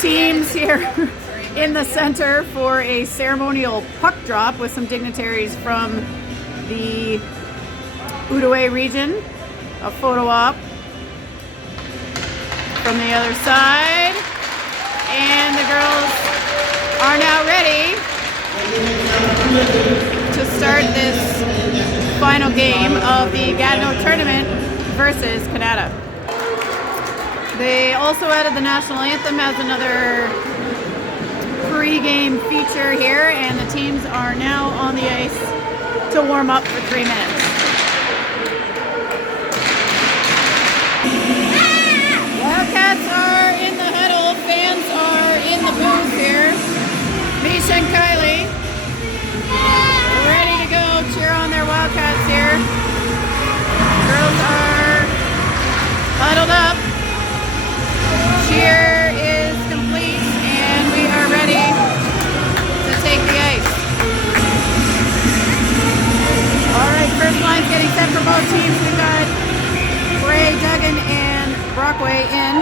teams here in the center for a ceremonial puck drop with some dignitaries from the U13AA region. A photo op from the other side. And the girls are now ready to start this final game of the Gatineau tournament versus Kanata. They also added the national anthem as another pre-game feature here, and the teams are now on the ice to warm up for 3 minutes. Wildcats are in the huddle, fans are in the booth here. Misha and Kylie ready to go cheer on their Wildcats here. Girls are huddled up. Cheer is complete and we are ready to take the ice. Alright, first line's getting set for both teams. We've got Bray, Duggan, and Brockway in.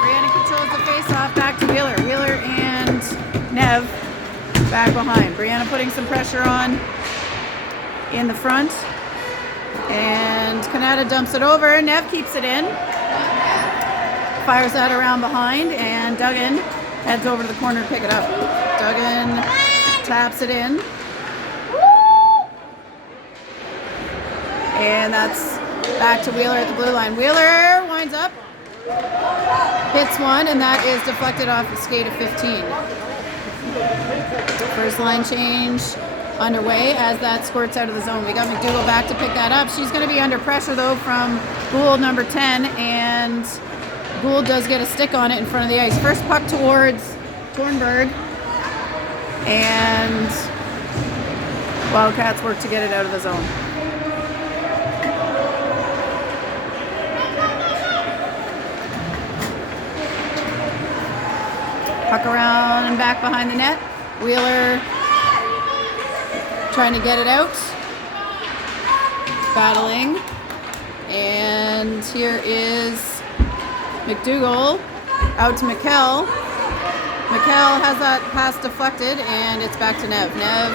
Brianna controls the face-off, back to Wheeler. Wheeler and Nev back behind. Brianna putting some pressure on in the front. And Kanata dumps it over. Nev keeps it in. Fires that around behind, and Duggan heads over to the corner to pick it up. Duggan taps it in. And that's back to Wheeler at the blue line. Wheeler winds up, hits one, and that is deflected off the skate of 15. First line change underway as that squirts out of the zone. We got McDougall back to pick that up. She's going to be under pressure, though, from Gould, number 10, and Gould does get a stick on it in front of the ice. First puck towards Thornburg, and Wildcats work to get it out of the zone. Puck around and back behind the net. Wheeler trying to get it out. Battling. And here is McDougall out to McKell. McKell has that pass deflected, and it's back to Nev. Nev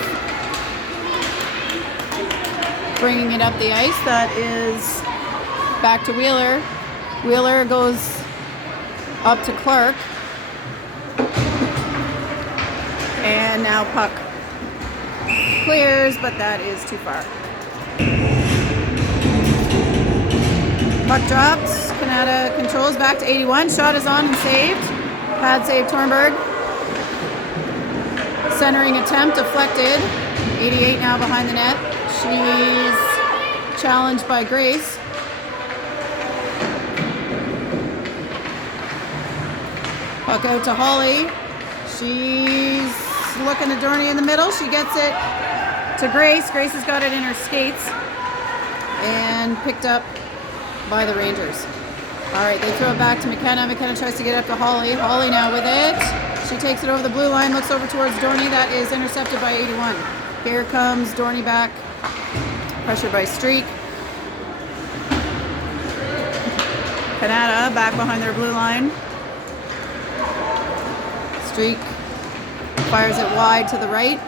bringing it up the ice. That is back to Wheeler. Wheeler goes up to Clark. And now puck clears, but that is too far. Puck drops. Kanata controls back to 81. Shot is on and saved. Pad save Thornburg. Centering attempt deflected. 88 now behind the net. She's challenged by Grace. Puck out to Holly. She's looking to Dorney in the middle. She gets it to Grace. Grace has got it in her skates and picked up by the Rangers. All right, they throw it back to McKenna. McKenna tries to get up to Holly. Holly now with it. She takes it over the blue line, looks over towards Dorney. That is intercepted by 81. Here comes Dorney back. Pressured by Streak. Kanata back behind their blue line. Streak fires it wide to the right,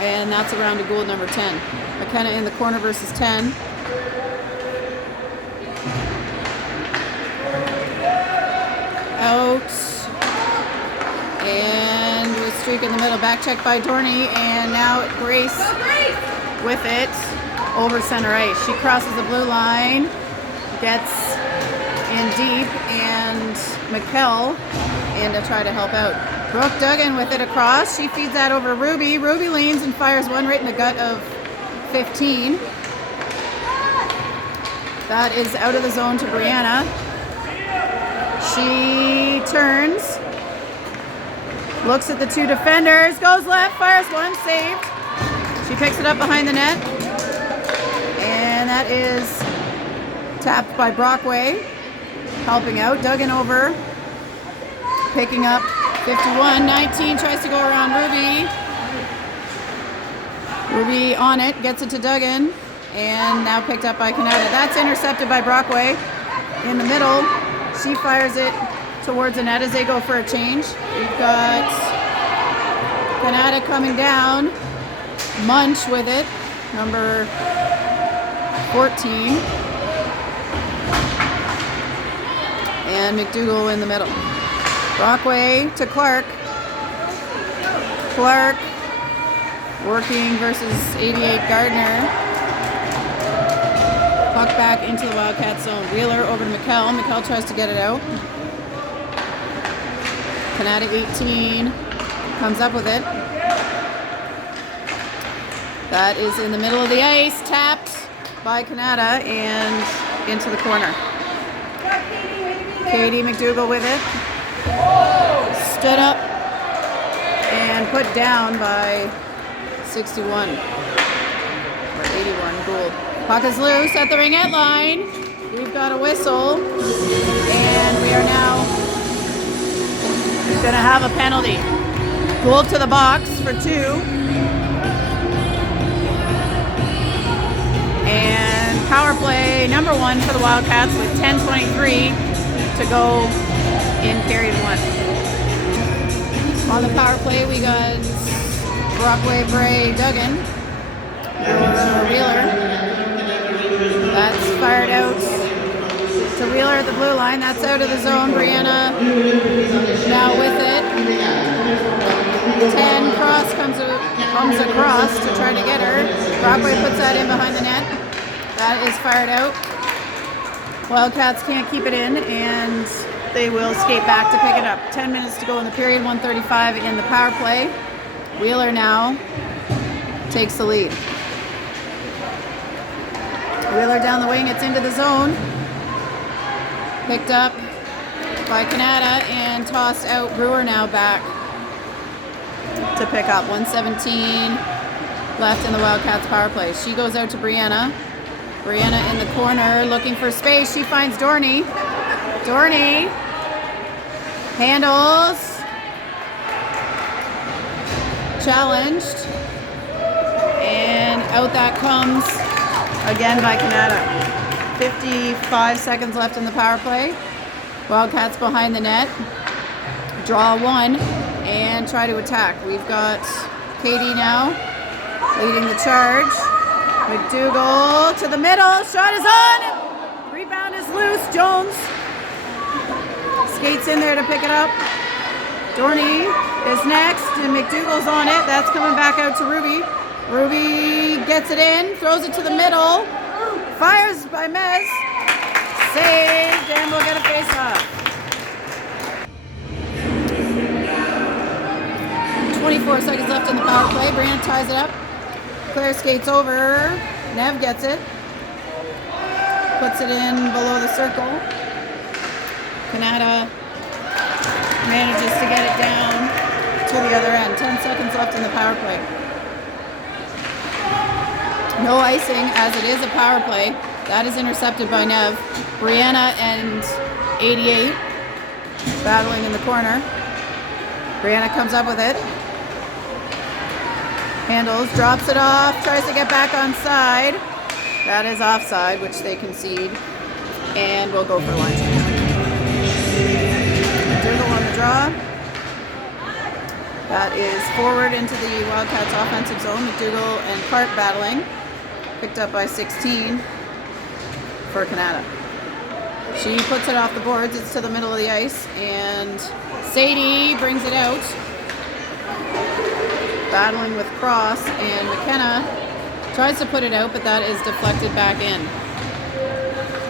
and that's around to Gould, number 10. McKenna in the corner versus 10. Out, and with Streak in the middle, back check by Dorney, and now Grace with it over center ice. She crosses the blue line, gets in deep, and McKell in to try to help out. Brooke Duggan with it across. She feeds that over to Ruby. Ruby leans and fires one right in the gut of 15. That is out of the zone to Brianna. She turns, looks at the two defenders, goes left, fires one, saved. She picks it up behind the net, and that is tapped by Brockway, helping out. Duggan over, picking up 51. 19 tries to go around Ruby. Ruby on it, gets it to Duggan, and now picked up by Kanata. That's intercepted by Brockway in the middle. She fires it towards the net as they go for a change. We've got Kanata coming down. Munch with it, number 14. And McDougall in the middle. Brockway to Clark. Clark working versus 88 Gardner. Puck back into the Wildcat zone. Wheeler over to McKell. McKell tries to get it out. Kanata 18 comes up with it. That is in the middle of the ice. Tapped by Kanata and into the corner. Katie McDougall with it. Stood up and put down by 61 or 81 Gould. Puck is loose at the ringette line. We've got a whistle and we are now going to have a penalty. Gould to the box for 2. And power play number 1 for the Wildcats with 10:23 to go in period 1. On the power play, we got Brockway, Bray, Duggan, Wheeler. That's fired out to Wheeler at the blue line. That's out of the zone. Brianna now with it. 10 cross comes across to try to get her. Brockway puts that in behind the net. That is fired out. Wildcats can't keep it in, and they will skate back to pick it up. 10 minutes to go in the period, 1:35 in the power play. Wheeler now takes the lead. Wheeler down the wing, it's into the zone. Picked up by Kanata and tossed out. Brewer now back to pick up. 1:17 left in the Wildcats power play. She goes out to Brianna. Brianna in the corner looking for space. She finds Dorney. Dorney handles. Challenged. And out that comes again by Kanata. 55 seconds left in the power play. Wildcats behind the net. Draw 1 and try to attack. We've got Katie now leading the charge. McDougall to the middle. Shot is on. Rebound is loose. Jones skates in there to pick it up. Dorney is next, and McDougall's on it. That's coming back out to Ruby. Ruby gets it in, throws it to the middle. Fires by Mez. Saved, and we'll get a face-off. 24 seconds left in the power play. Brianna ties it up. Claire skates over. Nev gets it. Puts it in below the circle. Kanata manages to get it down to the other end. 10 seconds left in the power play. No icing as it is a power play. That is intercepted by Nev. Brianna and 88 battling in the corner. Brianna comes up with it. Handles, drops it off, tries to get back on side. That is offside, which they concede. And we'll go for lunch. McDougall on the draw. That is forward into the Wildcats offensive zone. McDougall and Clark battling. Picked up by 16 for Kanata. She puts it off the boards. It's to the middle of the ice. And Sadie brings it out. Battling with Cross, and McKenna tries to put it out, but that is deflected back in.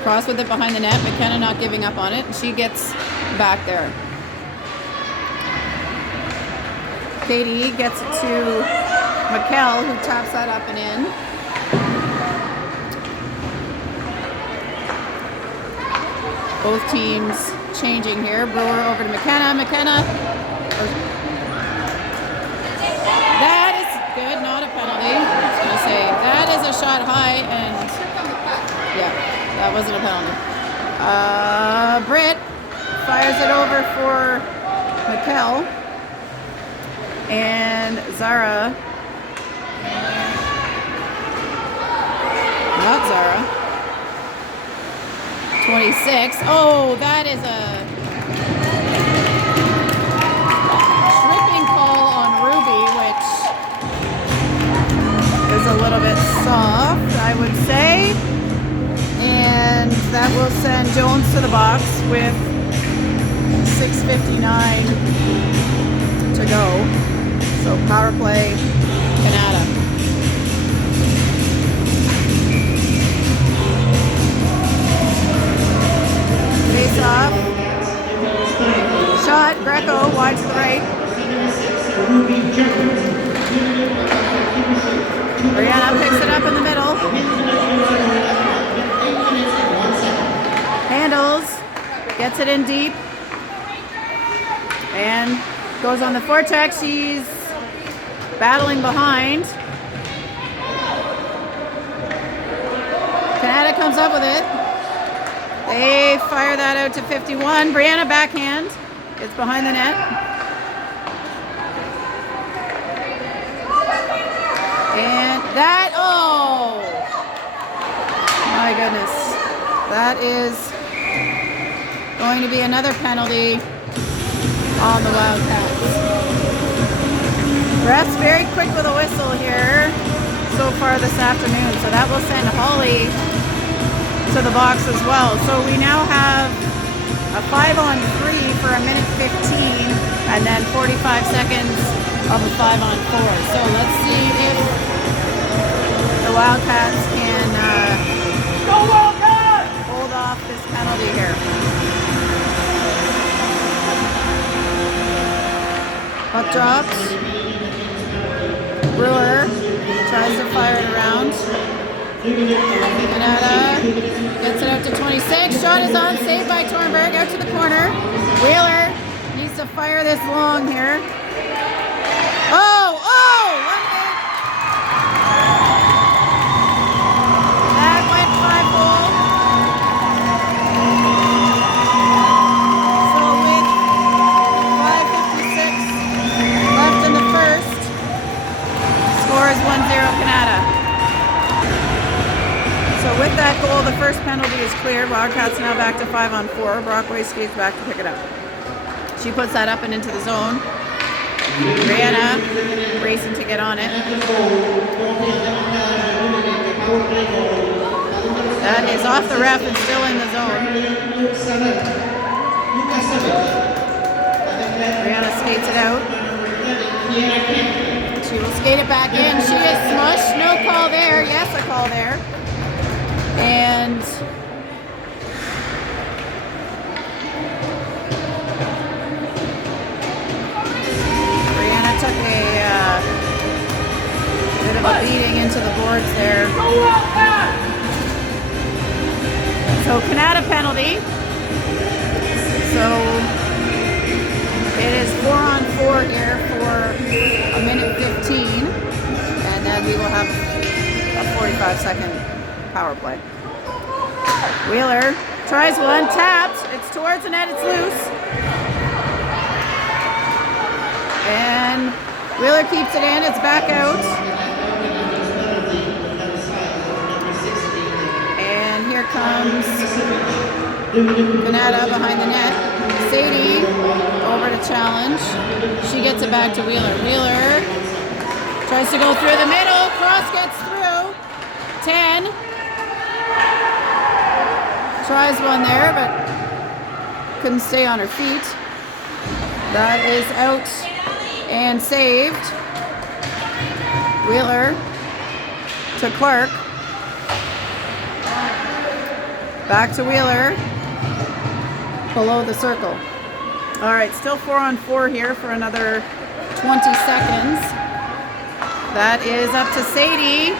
Cross with it behind the net. McKenna not giving up on it. She gets back there. Katie gets it to McKell, who taps that up and in. Both teams changing here. Brewer over to McKenna. McKenna. That is good, not a penalty. I was going to say, that is a shot high, and yeah, that wasn't a penalty. Britt fires it over for McKell, and Zara, not Zara, 26. Oh, that is a soft, I would say. And that will send Jones to the box with 6:59 to go. So power play, Kanata. Face off. Shot, Greco, wide to the right. Brianna picks it up in the middle. Handles, gets it in deep. And goes on the forecheck. She's battling behind. Kanata comes up with it. They fire that out to 51. Brianna backhand. It's behind the net. And that, oh! My goodness. That is going to be another penalty on the Wildcats. Ref's very quick with a whistle here so far this afternoon, so that will send Holly to the box as well. So we now have a 5-on-3 for a minute 15 and then 45 seconds of a 5-on-4. So let's see if the Wildcats can hold off this penalty here. Puck drops. Brewer tries to fire it around. Kanata gets it out to 26. Shot is on. Saved by Tornberg. Out to the corner. Wheeler needs to fire this long here. Oh! That went 5-hole. So with 5:56 left in the first, score is 1-0 Kanata. So with that goal, the first penalty is cleared. Wildcats now back to 5-on-4. Brockway skates back to pick it up. She puts that up and into the zone. Brianna racing to get on it. That is off the ref and still in the zone. Brianna skates it out. She will skate it back in. She is smushed. No call there. Yes, a call there. And Brianna took a bit of a beating into the boards there. So Kanata penalty. So it is 4-on-4 here for a minute 15. And then we will have a 45-second power play. Wheeler tries one, tapped. It's towards the net, it's loose. And Wheeler keeps it in, it's back out. And here comes Kanata behind the net. Sadie over to challenge. She gets it back to Wheeler. Wheeler tries to go through the middle, cross gets through. 10. Tries one there, but couldn't stay on her feet. That is out and saved. Wheeler to Clark. Back to Wheeler. Below the circle. All right, still 4-on-4 here for another 20 seconds. That is up to Sadie.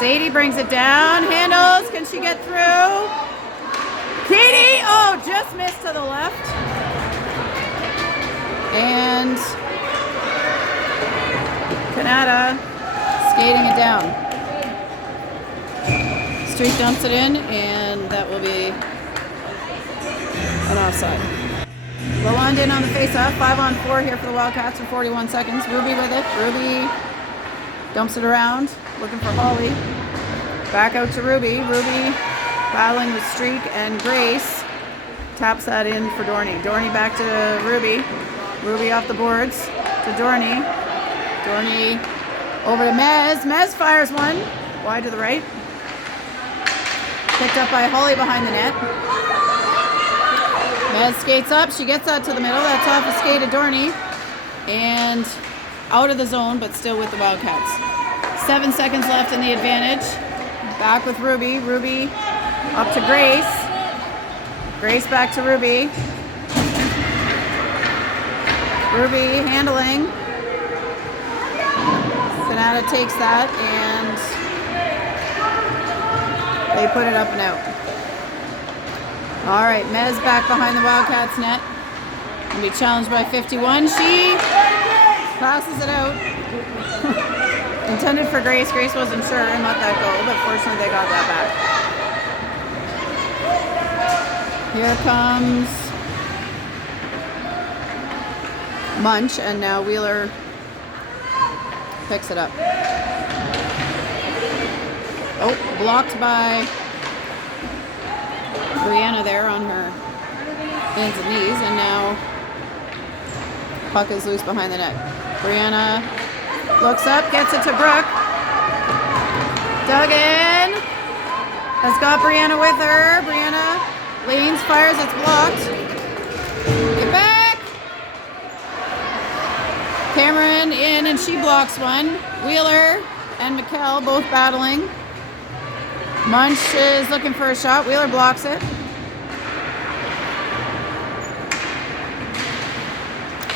Sadie brings it down, handles, can she get through? Katie, oh, just missed to the left. And Kanata skating it down. Street dumps it in, and that will be an offside. Lalonde in on the face-off, 5-on-4 here for the Wildcats for 41 seconds. Ruby with it, Ruby dumps it around. Looking for Holly. Back out to Ruby. Ruby battling with Streak and Grace. Taps that in for Dorney. Dorney back to Ruby. Ruby off the boards to Dorney. Dorney Over to Mez. Mez fires one. Wide to the right. Picked up by Holly behind the net. Mez skates up. She gets that to the middle. That's off a skate of Dorney. And out of the zone, but still with the Wildcats. 7 seconds left in the advantage. Back with Ruby. Ruby up to Grace. Grace back to Ruby. Ruby handling. Kanata takes that and they put it up and out. All right, Mez back behind the Wildcats net. Gonna be challenged by 51. She passes it out. Intended for Grace. Grace wasn't sure and let that go, but fortunately they got that back. Here comes Munch, and now Wheeler picks it up. Oh, blocked by Brianna there on her hands and knees, and now puck is loose behind the net. Brianna looks up, gets it to Brooke. Duggan has got Brianna with her. Brianna leans, fires, it's blocked. Get back! Cameron in and she blocks one. Wheeler and McKell both battling. Munch is looking for a shot. Wheeler blocks it.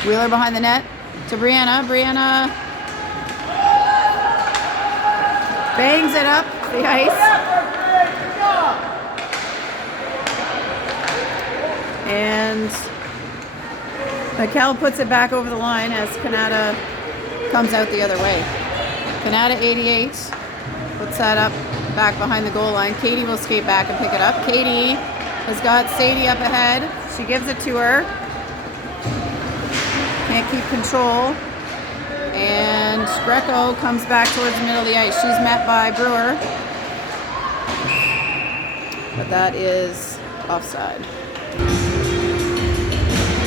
Wheeler behind the net to Brianna. Brianna bangs it up the ice. And McKell puts it back over the line as Kanata comes out the other way. Kanata 88 puts that up back behind the goal line. Katie will skate back and pick it up. Katie has got Sadie up ahead. She gives it to her. Can't keep control. And Greco comes back towards the middle of the ice. She's met by Brewer. But that is offside.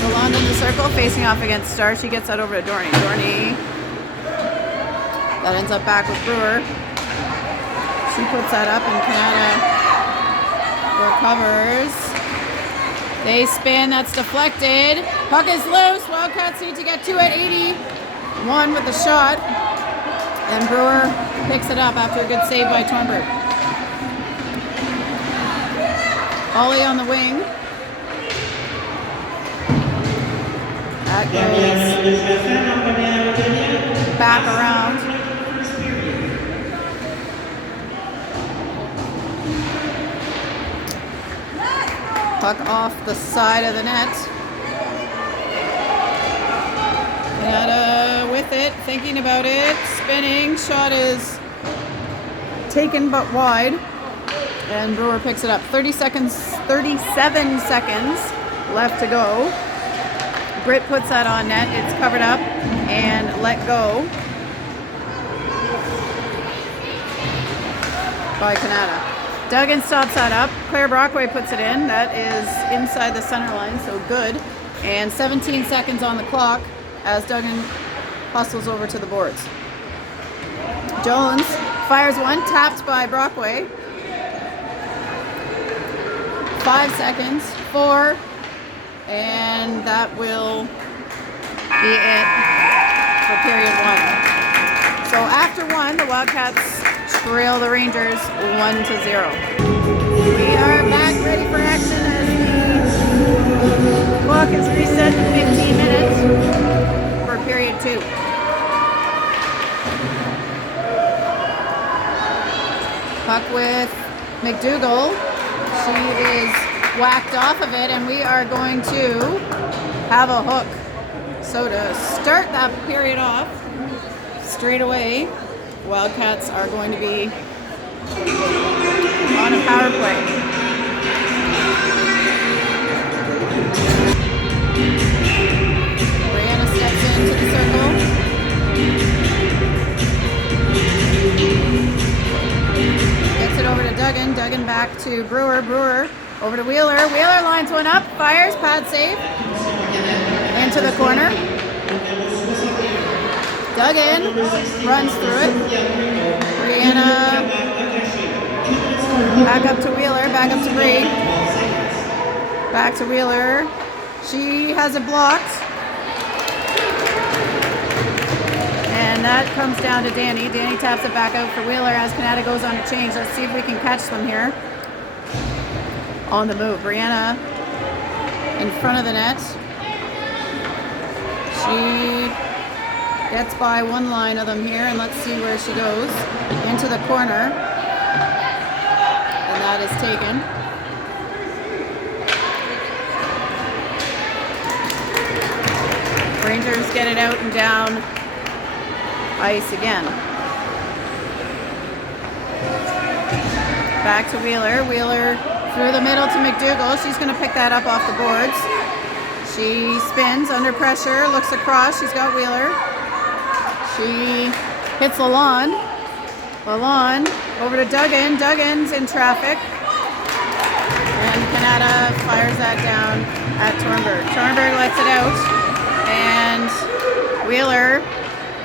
Lalonde in the circle, facing off against Star. She gets that over to Dorney. Dorney, that ends up back with Brewer. She puts that up and Kanata recovers. They spin, that's deflected. Puck is loose. Wildcats need to get to it. 81 with the shot. And Brewer picks it up after a good save by Tornberg. Ollie on the wing. That goes back around. Puck off the side of the net. Kanata with it, thinking about it, spinning. Shot is taken but wide. And Brewer picks it up. 37 seconds left to go. Britt puts that on net. It's covered up and let go by Kanata. Duggan stops that up. Claire Brockway puts it in. That is inside the center line, so good. And 17 seconds on the clock as Duggan hustles over to the boards. Jones fires one, tapped by Brockway. 5 seconds, 4, and that will be it for period 1. So after 1, the Wildcats trail the Rangers 1-0. We are back ready for action as the clock is reset to 15 minutes for period 2. Puck with McDougall. She is whacked off of it, and we are going to have a hook. So to start that period off, straight away, Wildcats are going to be on a power play. Brianna steps into the circle. Gets it over to Duggan. Duggan back to Brewer. Brewer over to Wheeler. Wheeler lines one up. Fires. Pad save. Into the corner. Duggan runs through it. Brianna back up to Wheeler, back up to Bree. Back to Wheeler. She has it blocked. And that comes down to Danny. Danny taps it back out for Wheeler as Kanata goes on a change. Let's see if we can catch them here. On the move. Brianna in front of the net. She gets by one line of them here, and let's see where she goes. Into the corner. And that is taken. Rangers get it out and down ice again. Back to Wheeler. Wheeler through the middle to McDougall. She's going to pick that up off the boards. She spins under pressure, looks across. She's got Wheeler. She hits Lalonde. Lalonde over to Duggan. Duggan's in traffic. And Kanata fires that down at Tornberg. Tornberg lets it out. And Wheeler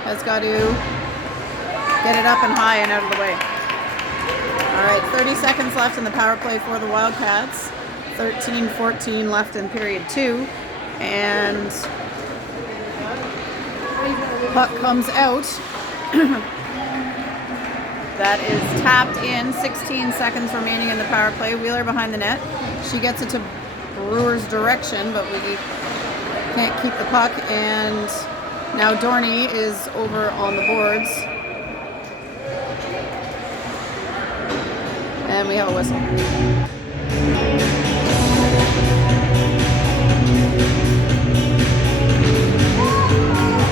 has got to get it up and high and out of the way. All right, 30 seconds left in the power play for the Wildcats. 13-14 left in period 2. And puck comes out. That is tapped in. 16 seconds remaining in the power play. Wheeler behind the net. She gets it to Brewer's direction, but we can't keep the puck. And now Dorney is over on the boards. And we have a whistle.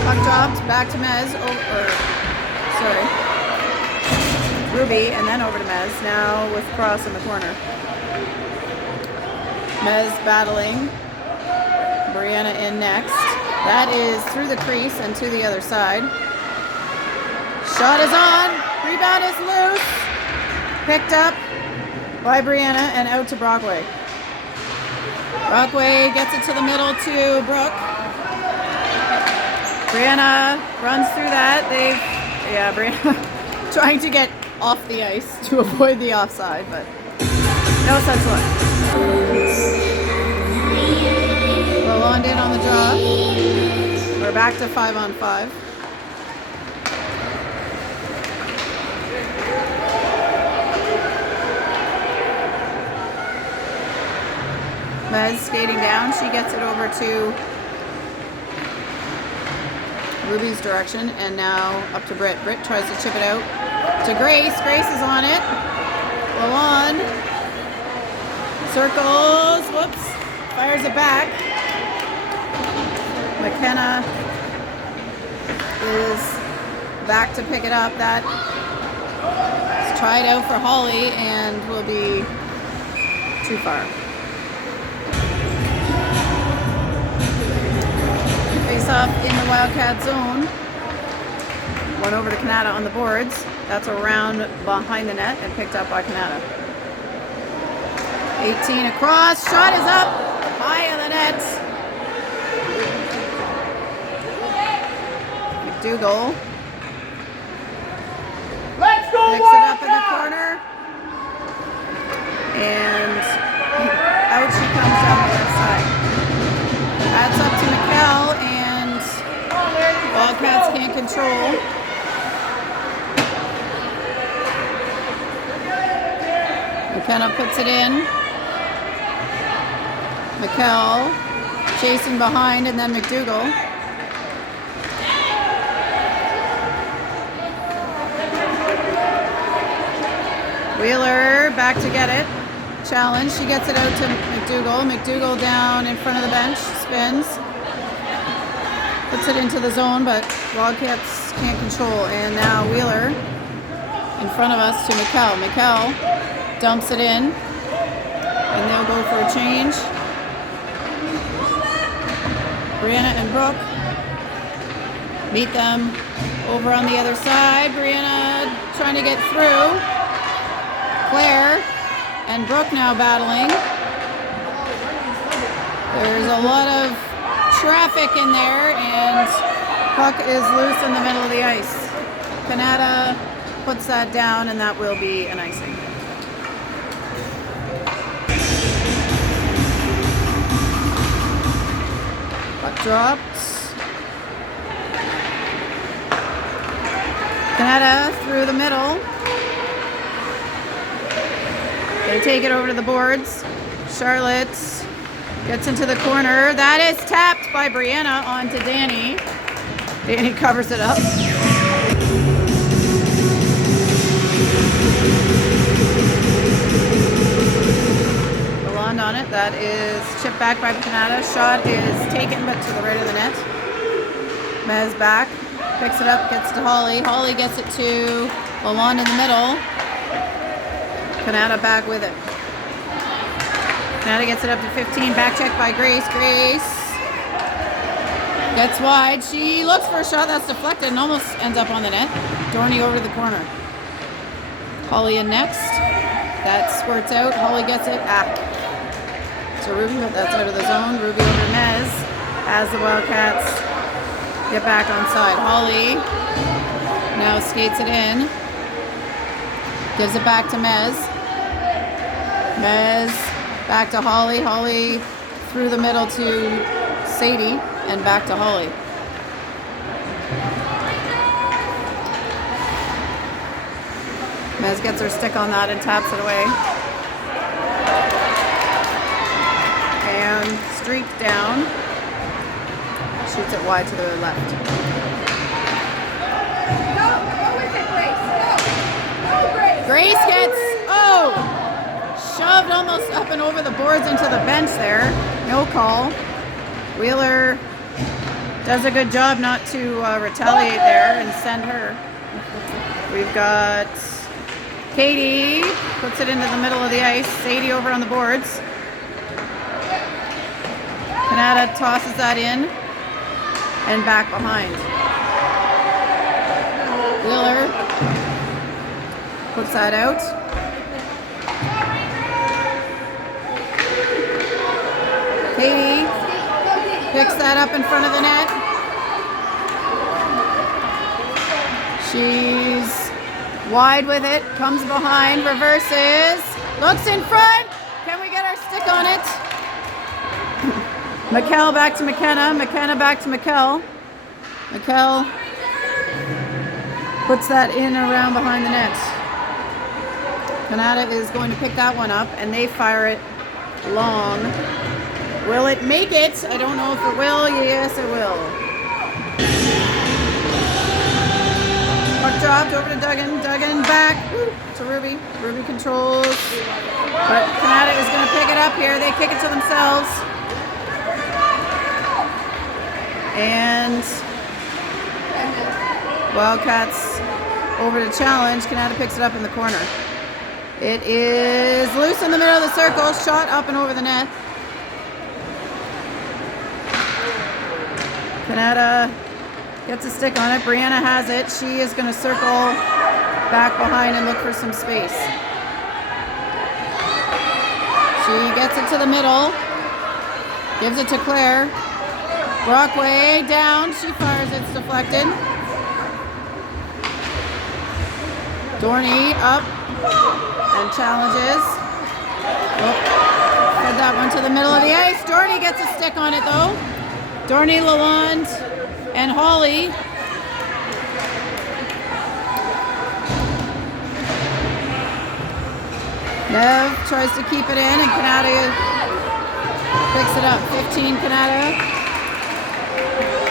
Puck dropped, back to Mez, Ruby, and then over to Mez, now with Cross in the corner. Mez battling, Brianna in next. That is through the crease and to the other side. Shot is on, rebound is loose, picked up by Brianna and out to Brockway. Brockway gets it to the middle to Brooke. Brianna runs through that. Brianna trying to get off the ice to avoid the offside, but no such luck. Lalonde in on the draw. We're back to 5-on-5. Mez skating down. She gets it over to Ruby's direction, and now up to Britt. Britt tries to chip it out to Grace. Grace is on it. Lalonde circles. Whoops. Fires it back. McKenna is back to pick it up. That is tried out for Holly and will be too far. Face off in the Wildcat zone. One over to Kanata on the boards. That's around behind the net and picked up by Kanata. 18 across. Shot is up. High of the net. McDougall. Let's go, picks it up in the corner. And out she comes down the left side. That's up to McKell, and Wildcats can't control. McKenna puts it in. McKell chasing behind, and then McDougall. Wheeler back to get it. Challenge. She gets it out to McDougall. McDougall down in front of the bench. Spins. Puts it into the zone, but Wildcats can't control. And now Wheeler in front of us to McKell. McKell dumps it in. And they'll go for a change. Brianna and Brooke meet them over on the other side. Brianna trying to get through. Claire and Brooke now battling. There's a lot of traffic in there, and Puck is loose in the middle of the ice. Kanata puts that down, and that will be an icing. Puck dropped. Kanata through the middle. They take it over to the boards. Charlotte gets into the corner. That is tapped by Brianna onto Danny. Danny covers it up. Lalonde on it. That is chipped back by Kanata. Shot is taken, but to the right of the net. Mez back. Picks it up, gets to Holly. Holly gets it to Lalonde in the middle. Kanata back with it. Kanata gets it up to 15. Back check by Grace. Grace gets wide. She looks for a shot that's deflected and almost ends up on the net. Dorney over to the corner. Holly in next. That squirts out. Holly gets it. So Ruby, that's out of the zone. Ruby over to Mez as the Wildcats get back on side. Holly now skates it in. Gives it back to Mez. Mez back to Holly. Holly through the middle to Sadie and back to Holly. Mez gets her stick on that and taps it away. And streak down. Shoots it wide to the left. Go with it, Grace. Go, Grace. Grace gets, shoved almost up and over the boards into the bench there. No call. Wheeler does a good job not to retaliate there and send her. We've got Katie, puts it into the middle of the ice. Sadie over on the boards. Kanata tosses that in and back behind. Wheeler puts that out. Katie picks that up in front of the net. She's wide with it, comes behind, reverses, looks in front. Can we get our stick on it? McKell back to McKenna. McKenna back to McKell. McKell puts that in around behind the net. Kanata is going to pick that one up, and they fire it long. Will it make it? I don't know if it will. Yes, it will. Puck dropped over to Duggan. Duggan back to Ruby. Ruby controls. But Kanata is going to pick it up here. They kick it to themselves. And Wildcats over to challenge. Kanata picks it up in the corner. It is loose in the middle of the circle. Shot up and over the net. Kanata gets a stick on it. Brianna has it. She is going to circle back behind and look for some space. She gets it to the middle. Gives it to Claire. Brockway down. She fires. It's deflected. Dorney up and challenges. Fed that one to the middle of the ice. Dorney gets a stick on it though. Dorney, Lalonde, and Holly. Nev tries to keep it in, and Kanata picks it up. 15, Kanata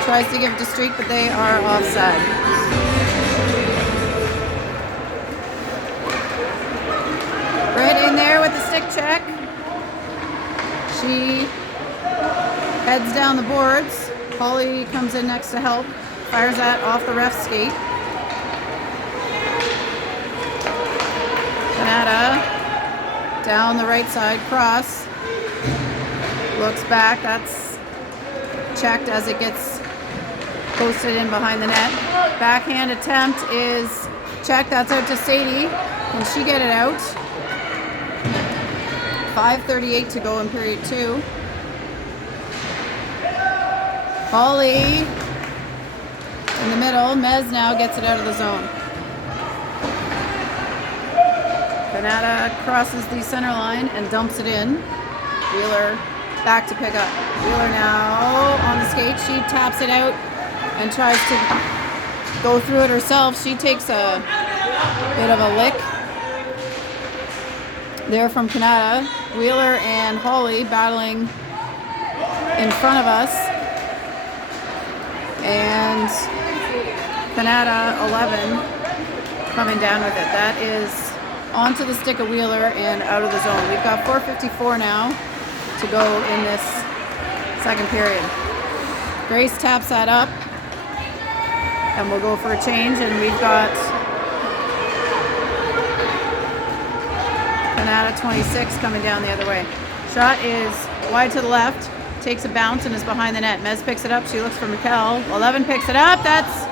tries to give it to Streak, but they are offside. Right in there with the stick check. She heads down the boards. Holly comes in next to help. Fires that off the ref's skate. Kanata down the right side, cross. Looks back. That's checked as it gets posted in behind the net. Backhand attempt is checked. That's out to Sadie. Can she get it out? 5:38 to go in period 2. Holly in the middle. Mez now gets it out of the zone. Kanata crosses the center line and dumps it in. Wheeler back to pick up. Wheeler now on the skate. She taps it out and tries to go through it herself. She takes a bit of a lick there from Kanata. Wheeler and Holly battling in front of us. And Kanata 11 coming down with it. That is onto the stick of Wheeler and out of the zone. We've got 4:54 now to go in this second period. Grace taps that up and we'll go for a change, and we've got Kanata 26 coming down the other way. Shot is wide to the left, takes a bounce and is behind the net. Mez picks it up, she looks for Mikkel. 11 picks it up, that's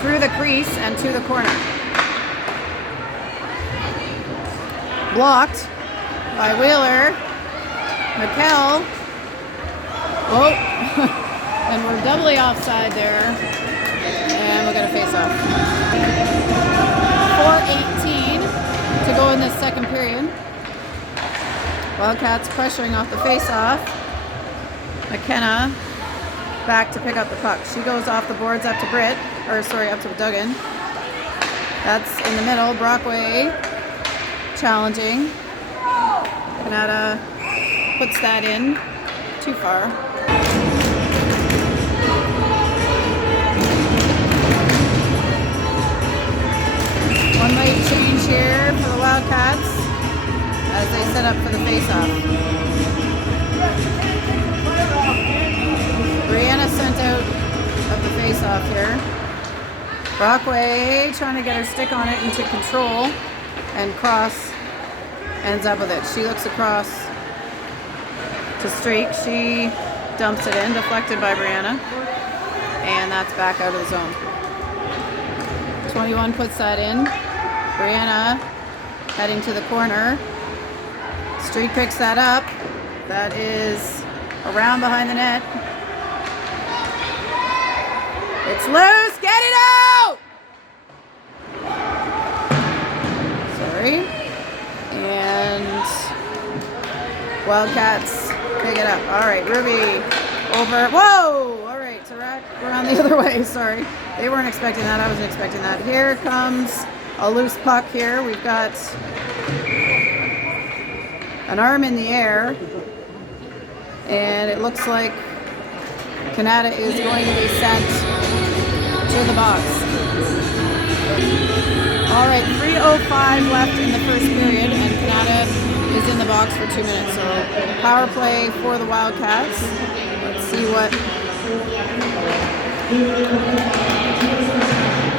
through the crease and to the corner. Blocked by Wheeler. Mikkel. Oh, and we're doubly offside there. And we'll get a face-off. 4:18 to go in this second period. Wildcats pressuring off the face-off. McKenna back to pick up the puck. She goes off the boards up to up to Duggan. That's in the middle. Brockway challenging. Kanata puts that in. Too far. One late change here for the Wildcats as they set up for the face-off. Brianna sent out of the face-off here. Brockway trying to get her stick on it into control, and Cross ends up with it. She looks across to Streak. She dumps it in, deflected by Brianna, and that's back out of the zone. 21 puts that in. Brianna heading to the corner. Streak picks that up. That is around behind the net. It's loose. Get it out! Sorry. And Wildcats pick it up. All right, Ruby over. Whoa! All right, Tarak around the other way. Sorry. They weren't expecting that. I wasn't expecting that. Here comes a loose puck here. We've got an arm in the air. And it looks like Kanata is going to be sent to the box. All right, 3:05 left in the first period, and Kanata is in the box for 2 minutes. So power play for the Wildcats. Let's see what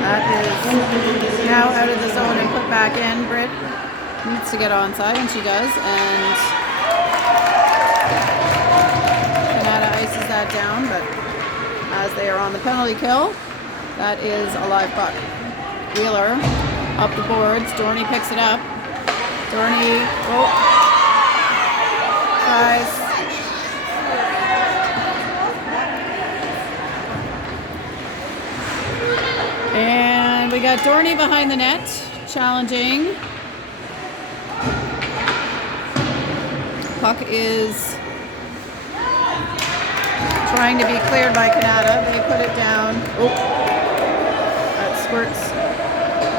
that is. Now out of the zone and put back in. Britt needs to get onside, and she does. And Kanata ices that down, but as they are on the penalty kill, that is a live puck. Wheeler up the boards. Dorney picks it up. Dorney tries. And we got Dorney behind the net, challenging. Puck is trying to be cleared by Kanata. They put it down. That squirts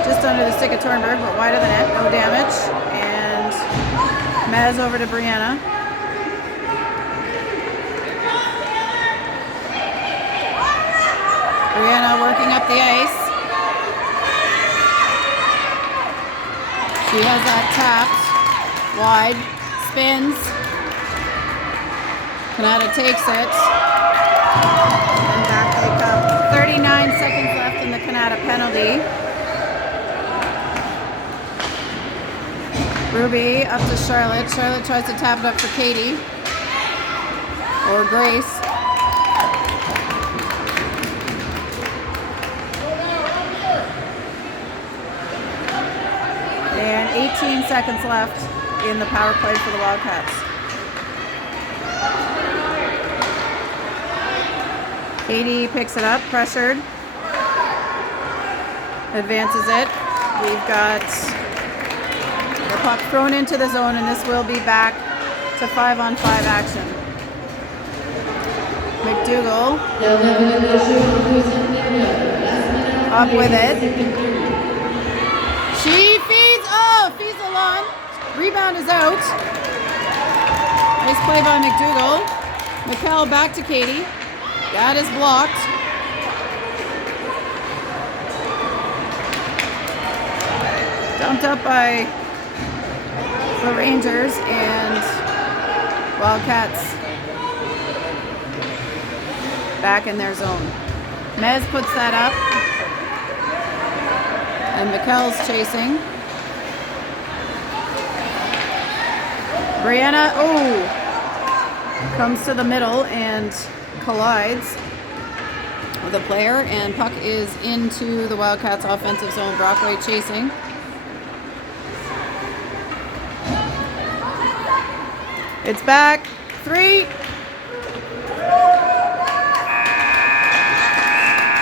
just under the stick of Tornberg, but wide of the net, no damage. And Mez over to Brianna. Brianna working up the ice. She has that tapped wide, spins. Kanata takes it. And back they come. 39 seconds left in the Kanata penalty. Ruby up to Charlotte. Charlotte tries to tap it up for Katie. Or Grace. And 18 seconds left in the power play for the Wildcats. Katie picks it up, pressured. Advances it. We've got the puck thrown into the zone, and this will be back to 5-on-5 action. McDougall up with it. She feeds. Oh, feeds along. Rebound is out. Nice play by McDougall. McCall back to Katie. That is blocked. Dumped up by the Rangers, and Wildcats back in their zone. Mez puts that up, and McKell's chasing. Brianna, comes to the middle and collides with a player, and puck is into the Wildcats' offensive zone. Brockway chasing. It's back. 3.